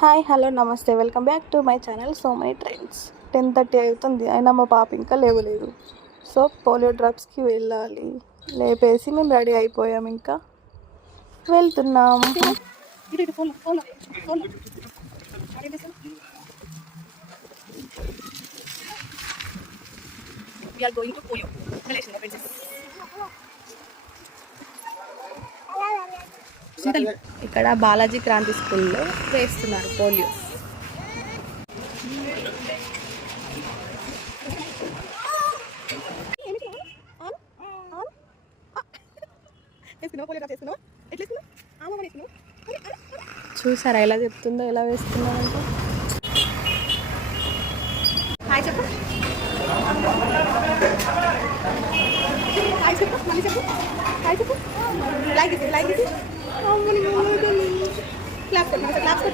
Hi hello నమస్తే welcome back to my channel so my trends. 10:30 అవుతుంది అయినా మా పాప ఇంకా లేవలేదు. సో పోలియో డ్రాప్స్కి వెళ్ళాలి. లేపేసి మేము రెడీ అయిపోయాం, ఇంకా వెళ్తున్నాం. ఇక్కడ బాలాజీ క్రాంతి స్కూల్లో వేస్తున్నారు పోలియో. చూసారా ఎలా చెప్తుందో, ఎలా వేస్తున్నారంటే. హాయ్ చెప్పు, హాయ్ చెప్పు, మళ్ళీ చెప్పు, హాయ్ చెప్పు, లైక్ ఇది క్లాప్